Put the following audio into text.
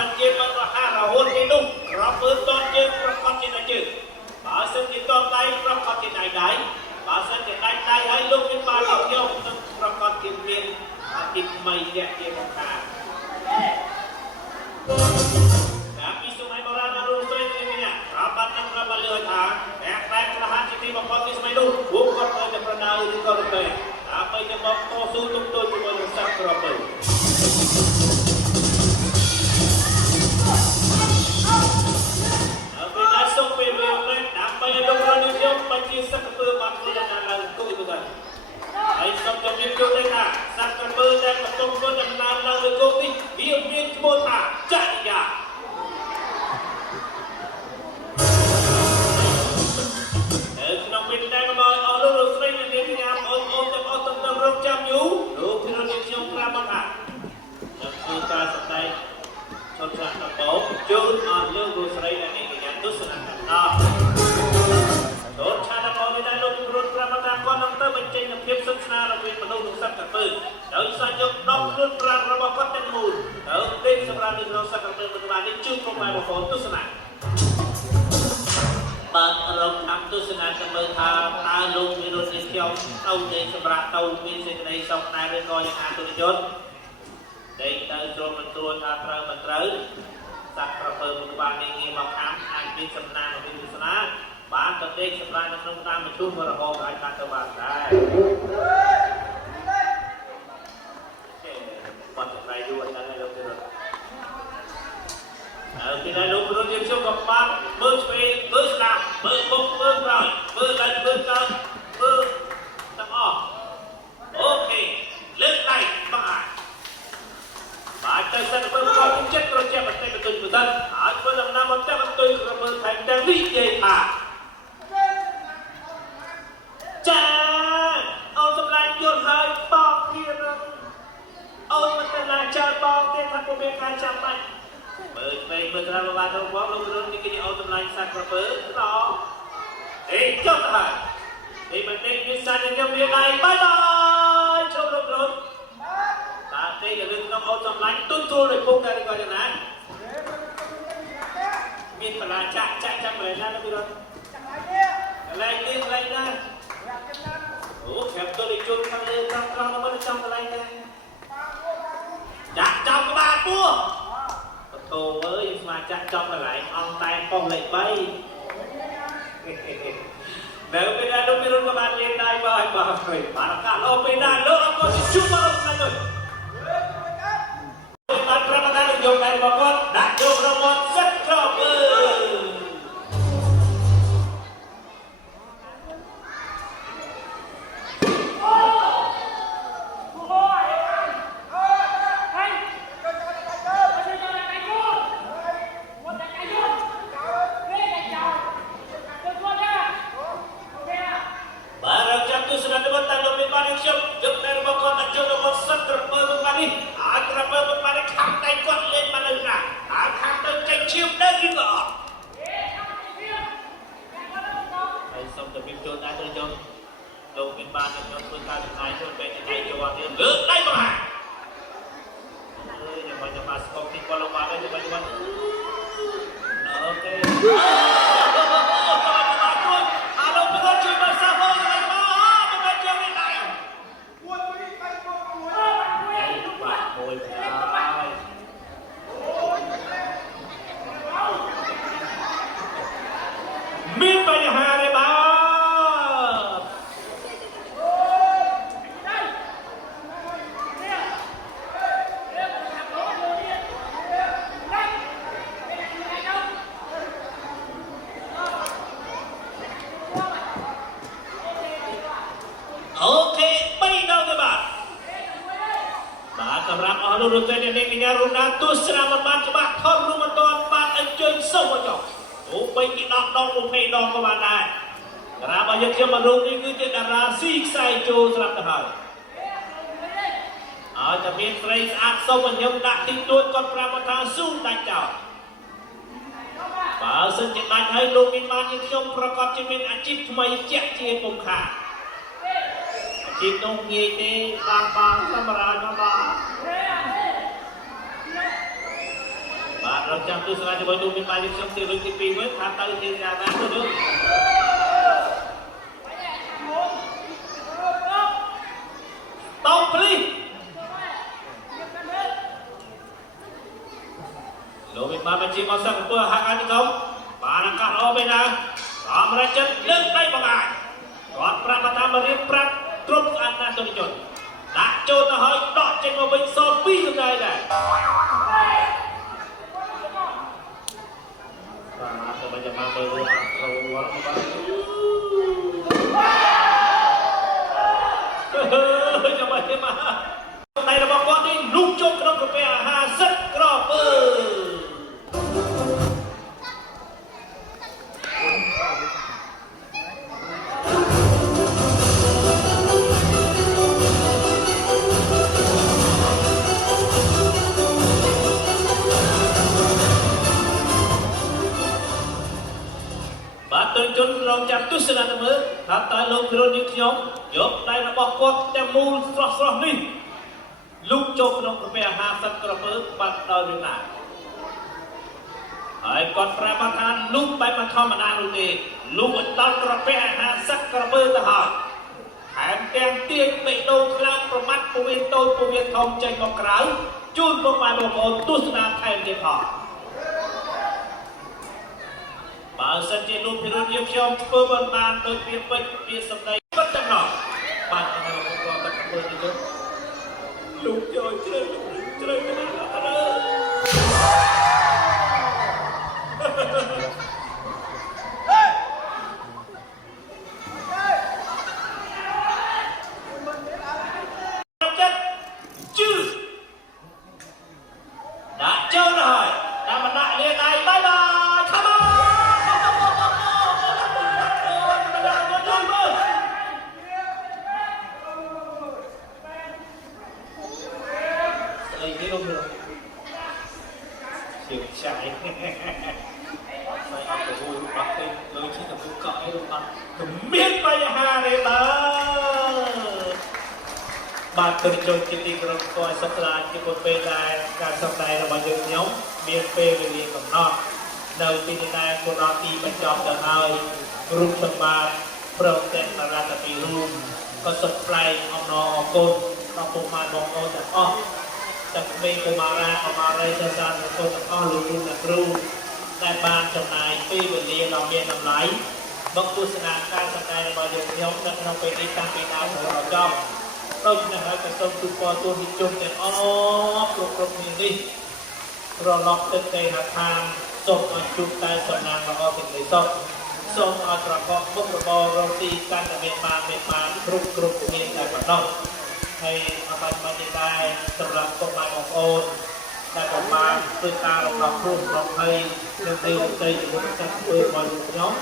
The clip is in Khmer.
បានជាមិនរហ័សរហូតទេនោះរាប់មើលតនយើងប្រកបជាតែជើងបើសិនជាតនដៃប្រកបជាដៃបើសិនជាដៃហើយលោកមានបានខ្ញុំនឹងប្រកបជាមានអាទិថ្មីជាបង្ការតាមពីសម័យបុរាណនៅស្រីនេះប្រាប់បាត់នឹងប្រាប់លឿនថាតែខ្លែងក្លាហានជាទីបំផុតពីសម័យនោះពួកគាត់ទៅតែប្រដៅឬក៏ទៅដើម្បីទៅមកតស៊ូទុកទល់ជាមួយនឹងសត្វក្រពើពេលណាសុំពេលវេលាដើម្បីលោករនេះខ្ញុំបញ្ជាសត្វក្រពើបានធ្វើដំណើរឡើងគូទៅដែរហើយសូមជម្រាបជូនដែរថាសត្វក្រពើដែលកំពុងធ្វើដំណើរឡើងលើគោកនេះវាមានឈ្មោះថាចក្រយាក្នុងពេលដែលមកអស់លោកស្រីនាងកញ្ញាអូនទាំងអស់ទាំងរងចាំយូរលោកគ្រូនាងខ្ញុំប្រាប់មកថាគឺការសម្ដែងឈុតឆ្លាក់ដំបូងជូនអស់លោកស្រីនាងកញ្ញាទស្សនកម្មដល់ដូនឆានបមេដាលោកគ្រូប្រាប់មកថាគាត់នឹងទៅបញ្ចេញនូវភាពសិក្សារវាងមនុស្សនិងសត្វក្រពើដោយសារយកដកខ្លួនប្រាណរបស់គាត់ទាំងមូលទៅដេកសម្រាប់នៅក្នុងសត្វក្រពើបច្ចុប្បន្ននេះជួយក្រុមបងប្អូនទស្សនាបាទរកតាមទស្សនាទៅមើលថាតើលោកវិរុទ្ធនេះខ្ញុំទៅដេកសម្រាប់ទៅមានសេចក្តីសុខដែរឬក៏យ៉ាងណាទុនយន្តដេកទៅជ្រុំបន្ទួនថាត្រូវមិនត្រូវសត្វក្រពើមួយក្បាលនេះងាយមកខាំអាចមានសំណាងរបស់ទស្សនាបានទៅដេកសម្រាប់នៅក្នុងតាមមជ្ឈមរហូតអាចបានទៅបានដែរបាត់តែយូរតែលោកវិរុទ្ធពីដែលលោកគ្រូយើងខ្ញុំក៏បានមើលឆ្វេងមើលស្ដាំមើលមុខមើលក្រោយមើលដៃមើលកើតមើលទាំងអស់អូខេលើកដៃបាទទៅសិនមើលគាត់ចិត្តប្រចាំបន្តិចបន្តិចបន្តិចហើយធ្វើដំណើរមកតែបន្តិចក៏មើលថែមទាំងវិយាថាចាអូនសម្លាញ់យល់ហើយបងទៀតអូនមិនទៅណាចោលបងទេថាពុំមានការចាំបាច់មើលពេលមើលក្រៅបានទៅបងលោកគ្រូនេះគេអូនសម្លាញ់សត្វក្រពើដល់អេចុះទៅហើយនេះមិនទេវាសាច់ខ្ញុំវាដៃបាយបាយជុំលោកគ្រូតាទេอย่าลืมน้องអូនសម្លាញ់ទុនទួលដោយពុកដែរក៏យ៉ាងណាមានបលាចាក់ចាំកន្លែងណាលោកគ្រូកន្លែងនេះកន្លែងណាអូខេបទៅជុំខាងលើខាងក្រោមមកចាំកន្លែងណាចាក់ចំក្បាលពោះអូអើយស្មាចាក់ចំកន្លែងអង្គតែប៉ុស្តិ៍លេខ3នៅពេលដែលលោកមានរត់ក៏បានលេងដែរបាទបានកាត់អូពេលដែរលោកអត់ក៏ជួបមកហ្នឹងទៅបានប្រកាសយកដែររបស់គាត់ដាក់យករមាត់សិតក្រពើលោកស្រីនាងកញ្ញារំដាទស្សនាមិនបានច្បាស់ថតរូបមិនទាន់បានអញ្ជើញសូមមកចុះអូបីគេ10 ដង 20 ដងក៏បានដែរតារារបស់យើងខ្ញុំមករូបនេះគឺជាតារាស៊ីខ្សែចូលស្រាប់ទៅហើយឲ្យតែមានស្រីស្អាតសូមខ្ញុំដាក់ទីទួតគាត់ប្រាប់ថាស៊ូដាច់ចោលបើសិនជាដាច់ហើយលោកមានបានយើងខ្ញុំប្រកាសជាមានអាជីពថ្មីជាក់ជាពុំខាតអាជីពនោះងាយទេបានសម្រាប់មកបាទ เราจำตัวสลายจะไปดูมีปลายยังช่องตีรุ่นที่ปีเว้ยทำตาเทียนยาน้ำตัวนึงตบพลีโลมิมาเป็นจีมอสักเพื่อหักอันนี้เขาปานักการเอาไปนะตามราชเลิกได้บางอย่างก่อนประมาทมาเรียนปรับตรบอันนั้นตัวนี้จนด่าโจทย์หอยดอกเจงมาเป็นซอฟปี้ยังไงได้มันจะมาเบอร์เราวัดมาจะมาจะมาในระบบนี้ลูกโจกน้องกระเปียหาสักกรอบเบอร์จนเราจับตุสนาเมื่อถ้าตายลงพิรุณยุทธยมยกได้ระบบกดแต่มูลสระนี่ลูกโจกน้องกระเปียหาสักกระเบิดปัดดาวดึงหน้าไอ้ก่อนประมาทานลูกไปมาทำมานานลูกลูกตอนกระเปียหาสักกระเบิดทหารแถมแกงเตี้ยไปโดนคลาดประมัดปูเวนโตปูเวนทองใจบอกกล่าวจูนประมาณบอกคนตุสนาไทยเดียพอบางสัญญาลูกพิรุณยกยอมเปิดบานบานโดยเพียงไปเพียงสำได้ก็จำหนอกบานอะไรมาบอกกันเปิดนี่ลูกจอยเจริญกันแล้วจัดจืดด่าเจ้าหน่อยด่ามันด่าเรียนไอ้บายบายเสียงชายไม่เอาไปดูปักไปเลยที่กับผู้ก่อให้ลงมาถึงเมียนไปหาเลยบ้าบาดตัวโจรจิตติกรมคอยสัปดาห์ที่คนเป็นได้การสัปดาห์เรามาเยอะnhómเมียนเปย์ไปเรียนกับนอกเราปีนี้ได้คนเราตีมันจอมจะให้รุ่งสมบัติโปรเจกต์มาราตปีรุ่งก็สดปลายเอานอคนเราปมาบอกเอาจากอ้อจากเมฆมาราเอามาไรจะสร้างคนจากอ้อรุ่งนักรุ่งได้บานจำนายปีไปเรียนเราเมียนนำไหลบังคุสนาการสัปดาห์เรามาเยอะnhómนักเราไปในการปีนาของเราจ้องต้นนะครับจะต้นตุปอตัวหิจุ่มเนี่ยอ๋อปลุกปลุกนี่ดิเราล็อกเต้นใจหักทางส่งมาจุดใต้สนามเราเอาติดเลยส่งเอาตระกอบบุกระบอเราตีการเมียนมากรุบเมียนได้แบบนอกให้อาบัติมาได้สำหรับตัวมาของโอนได้ประมาณตัวตาเราครุ่นเราให้เร็วๆใจอยู่กับเพื่อนมาดูน้อง